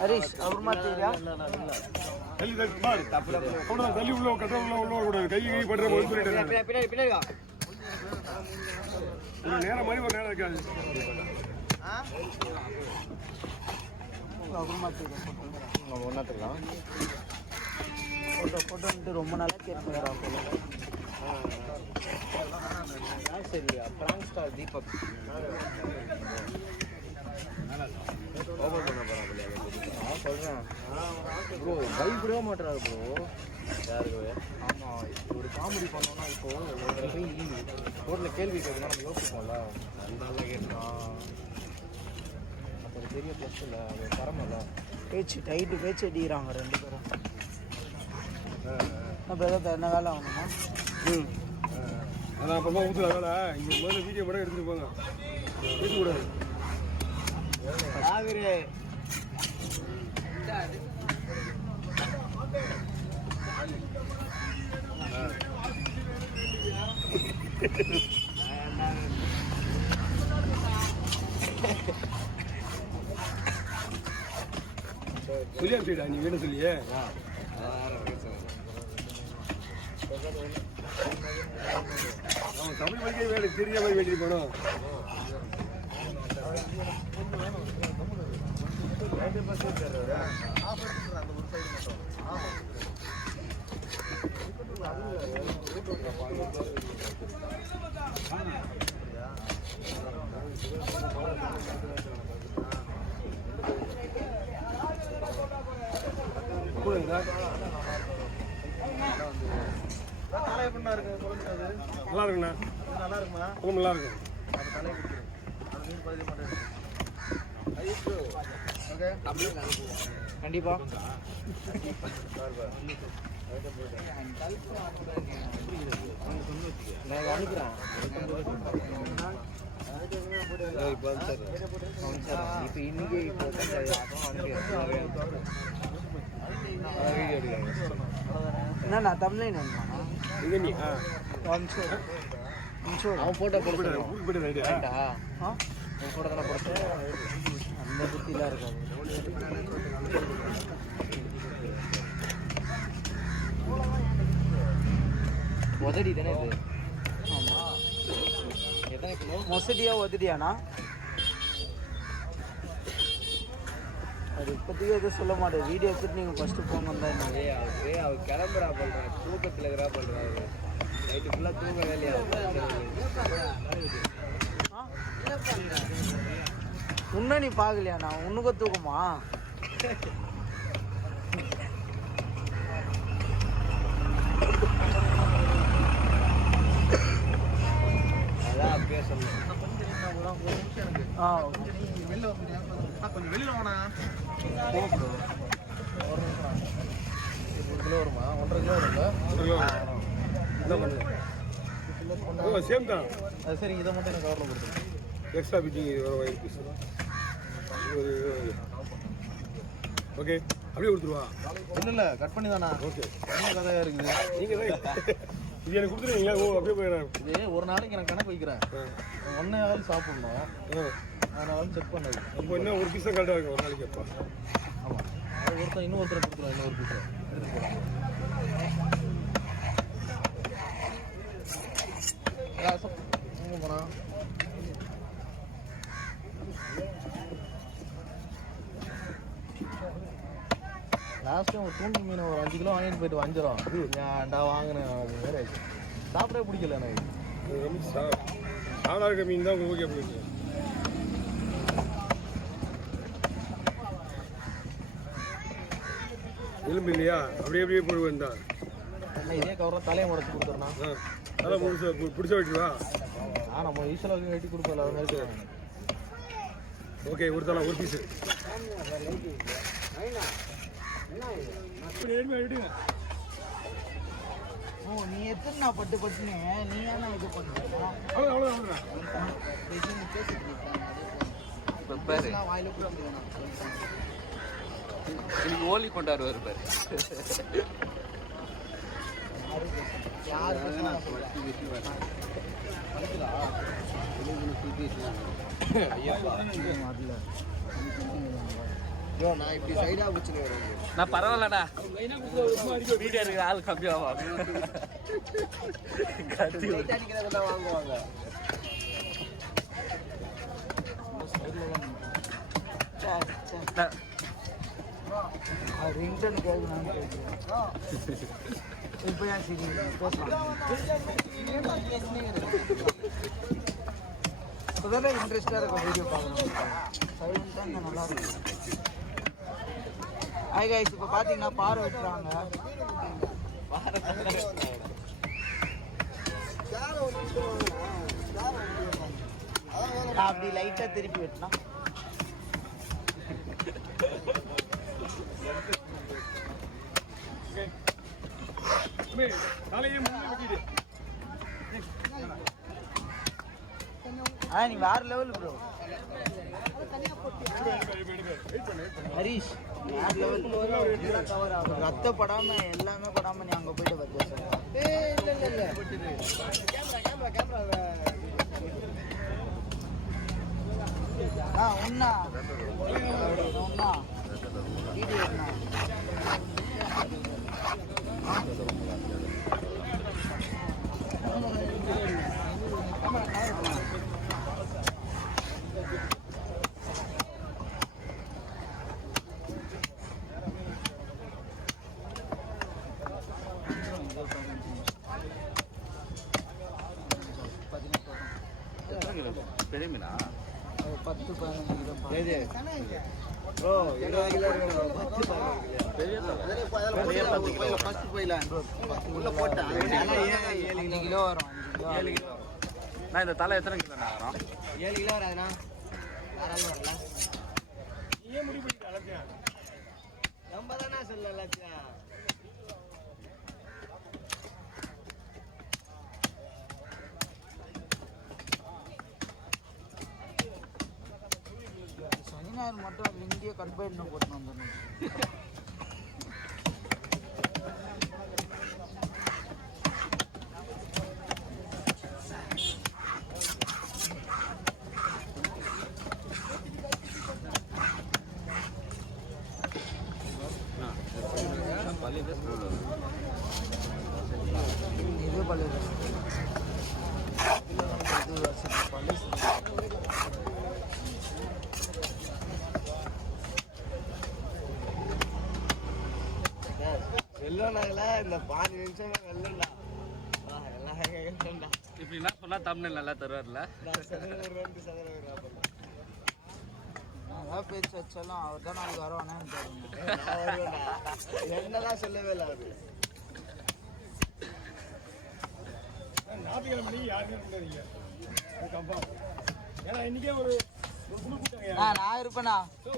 ஹரிஷ் அவர் மாத்தியா தள்ளி உள்ள கட்ட உள்ள கூடாது கை கை பண்ற போது பின்னாடி நேரம் மாதிரி ஒரு நேரம் இருக்காது அவர் மாத்திக்கலாம் ஒன்றாத்துக்கலாம் ஃபோட்டோ வந்துட்டு ரொம்ப நாளாக கேட்பேன் சரியா பிராங்க் ஸ்டார் தீபக் ஓபன் பண்ண போகிறேன் நான் சொல்கிறேன் ப்ரோ பயப்படவே மாட்டுறாரு ப்ரோ யாருக்கு ஆமாம் ஒரு காமெடி பண்ணோன்னா இப்போது போய் ரோட்டில் கேள்வி கேட்கணும் நம்ம யோசிப்போம்ல அந்த கேட்கலாம் அப்போ அது பெரிய ப்ளஸ் இல்லை அது தரமில்ல பேச்சு டைட்டு பேச்சு அடிக்கிறாங்க ரெண்டு பேரும் அப்போ ஏதாவது என்ன வேலை ஆகணுமா அதான் அப்புறமா ஊற்றுல வேலை இங்கே முதல்ல வீடியோ மட்டும் எடுத்துகிட்டு போங்க பேசக்கூடாது சொல்லியா சைடா நீ வேணும் சொல்லியே அவன் தமிழ் படிக்க வேலை தெரிய மாதிரி வேண்டிட்டு போனோம் நல்லா இருக்குண்ணா நல்லா இருக்குமா நல்லா இருக்கும் கண்டிப்பா நான் அனுப்புறேன் இப்போ இன்னைக்கு என்னண்ணா தமிழ்லைன் அவன் போட்டோ போட்டு அவன் போட்டோ தானே போட்டு அந்த புத்திலாம் இருக்காது உதடி தானே இது ஆமாம் எத்தனை கிலோ மொசடியா உதடியாண்ணா அது இப்போதைக்கு எதுவும் சொல்ல மாட்டேன் வீடியோ எடுத்துட்டு நீங்கள் ஃபஸ்ட்டு போங்க தான் அவர் கிளம்புறா பண்ணுறேன் தூக்கத்தில் இருக்கிறா பண்ணுறாரு நைட்டு ஃபுல்லாக தூங்க வேலையா இன்னும் நீ பார்க்கலையாண்ணா உன்னுக்கு தூக்கமா அதான் அப்படியே சொல்லணும் கொஞ்சம் வெளியில் வாங்க ஒரு கிலோ வருமா 1.5 கிலோ வரும்ல என்ன பண்ணுங்க சேம் தான் அது சரி இதை மட்டும் எனக்கு கவரில் கொடுத்துருங்க எக்ஸ்ட்ரா பிட்டிங் ஒரு வயிறு பீஸ் ஓகே அப்படியே கொடுத்துருவா இல்லை கட் பண்ணி தானா ஓகே என்ன கதையாக இருக்குது நீங்கள் தான் இது எனக்கு கொடுத்துருவீங்களா ஓ அப்படியே போயிடுறேன் இது ஒரு நாளைக்கு நான் கணக்கு வைக்கிறேன் 1 ஹவர் சாப்பிட்ணும் அதனால வந்து செக் பண்ணது இப்போ இன்னும் ஒரு பீஸாக கரெக்டாக இருக்கும் ஒரு நாளைக்கு அப்பா ஆமாம் அது ஒருத்தர் இன்னொருத்தரை கொடுத்துருவோம் இன்னொரு பீஸை எடுத்து போகலாம் எங்கே போனால் லாஸ்ட் டைம் ஒரு தூண்டி மீன் ஒரு 5 கிலோ வாங்கிட்டு போயிட்டு வஞ்சிரும் ஏன்டா வாங்கினேன் வேறு சாப்பிடவே பிடிக்கல எனக்கு ரொம்ப சாப்பிடா இருக்க மீன் தான் உங்களுக்கு ஓகே போயிடுச்சு எலும்பு இல்லையா அப்படியே அப்படியே போடுவேன் தான் இதே கவரம் தலையை முடச்சு கொடுத்துருண்ணா அதான் முழுச பிடிச்ச வெட்டுவா நம்ம ஈஸ்வலாவுக்கு வெட்டி கொடுப்போம் அது மாதிரி ஓகே ஒரு தலை ஒரு பீஸு ஓ நீ எத்தனை பட்டு பட்டுன்னு நீ ஏன்னா இது பண்ணுறா வாயில கூட இன்னைக்கு ஓலி கொண்டாடுவார் பாரு யார் ப்ரோ நான் இப்படி சைடாக பிடிச்சின்னு வரேன். நான் பரவாயில்லடா வீடியோ இருக்கிற ஆள் கம்மியாவா கத்தி லைட் அடிக்கிறதெல்லாம் வாங்குவாங்க. ரிங்டன் கேட்கணும்னு கேட்குறேன். இப்போ ஏன் சரி இப்போதானே இன்ட்ரெஸ்டாக இருக்கும் வீடியோ பார்க்கணும். சைலண்டாக இங்கே நல்லா இருக்கும். ஹாய் கைஸ், இப்போ பார்த்தீங்கன்னா பாறை வெட்டுறாங்க. அப்படி லைட்டாக திருப்பி வெட்டினா தலையை முன்னாடி வெட்டிடு. நீ வேற லெவல் ப்ரோ ஹரிஷ், வேற லெவல். ரத்தப்படாம எல்லாமே படாம நீ அங்க போயிட்டு வந்து உண்ணா உண்ணா வீடியோ என்ன பெரிய மீனா 10-15 கிலோ ப்ரோ 20 கிலோ பெரிய ஃபர்ஸ்ட் போயிடலாம் உள்ள போட்டேன் 7 கிலோ வரும். 7 கிலோ. நான் இந்த தலை எத்தனை கிலோ வரும்? 7 கிலோ வராதுண்ணா. யாராலும் வரல. நீயே முடிவு பண்ணிட்டு அலத்தியா நம்ம தானே சொல்ல எல்லாத்தையும். சனி ஞாயிறு மட்டும் இந்திய கட் பண்ண போட்டு வந்துடணும். இது பள்ளி வெள்ளோனாங்களா இந்த 5 நிமிஷம் வெள்ளண்டா எல்லாம் வெள்ளண்டா. இப்படி என்ன சொன்னா தமிழ் நல்லா தருவார்ல. அதான் பேச்சு வச்சாலும் அவர் தான் நாளைக்கு வருவானேன்னு தெரியும். என்னதான் சொல்லவே இல்லை அவரு. ஞாயிற்றுக்கிழமை மணிக்கு யாருமே இருக்காதீங்க. கன்ஃபார்ம். ஏன்னா இன்னைக்கே ஒரு குழு கூட்டாங்க. நான் இருப்பேண்ணா.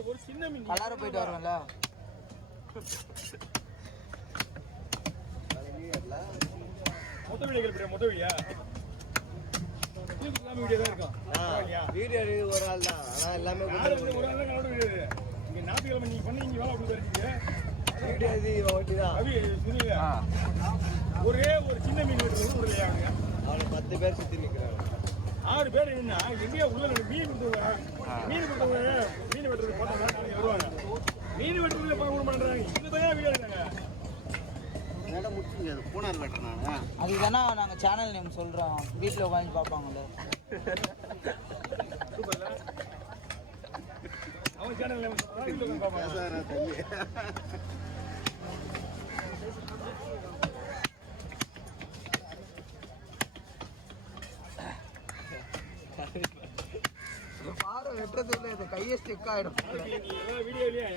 ஒரு சின்ன மீன் கலர போயிட்டு வருவேன்ல. மொத்த வீடியோ கேள்வி மொத்த வீடியா வீடியோ தான் இருக்கும். வீடியோ ஒரு ஆள் தான், ஆனால் எல்லாமே ஒரு ஆள் தான் கலந்து வீடியோ. இங்கே ஞாயிற்றுக்கிழமை நீங்கள் பண்ணி இங்கே வேலை அப்படி இருக்கீங்க. வீடியோ இது ஓட்டி தான். அவி சுனியா ஒரே ஒரு சின்ன மீன் வெட்டுறது ஒரு இல்லையாங்க. அவனை 10 பேர் சுற்றி நிற்கிறாங்க. 6 பேர் என்னன்னா எங்கேயா உள்ள மீன் கொடுத்தவங்க மீன் வெட்டுறது போட்டாங்க வருவாங்க. மீன் வெட்டுறதுல பார்க்க பண்ணுறாங்க. இதுதான் வீடியோ இருக்காங்க. மேடம் முடிச்சுங்க, பூனார் வெட்டினாங்க. அதுதானே நாங்கள் சேனல் நேம் சொல்கிறோம். வீட்டில் உட்காந்து பார்ப்பாங்கல்ல. அவங்க சேனல் பார்ப்பாங்க. பாறை வெட்டுறது இல்லை, இது கையை ஸ்டிக் ஆகிடும். எல்லா வீடியோலையும்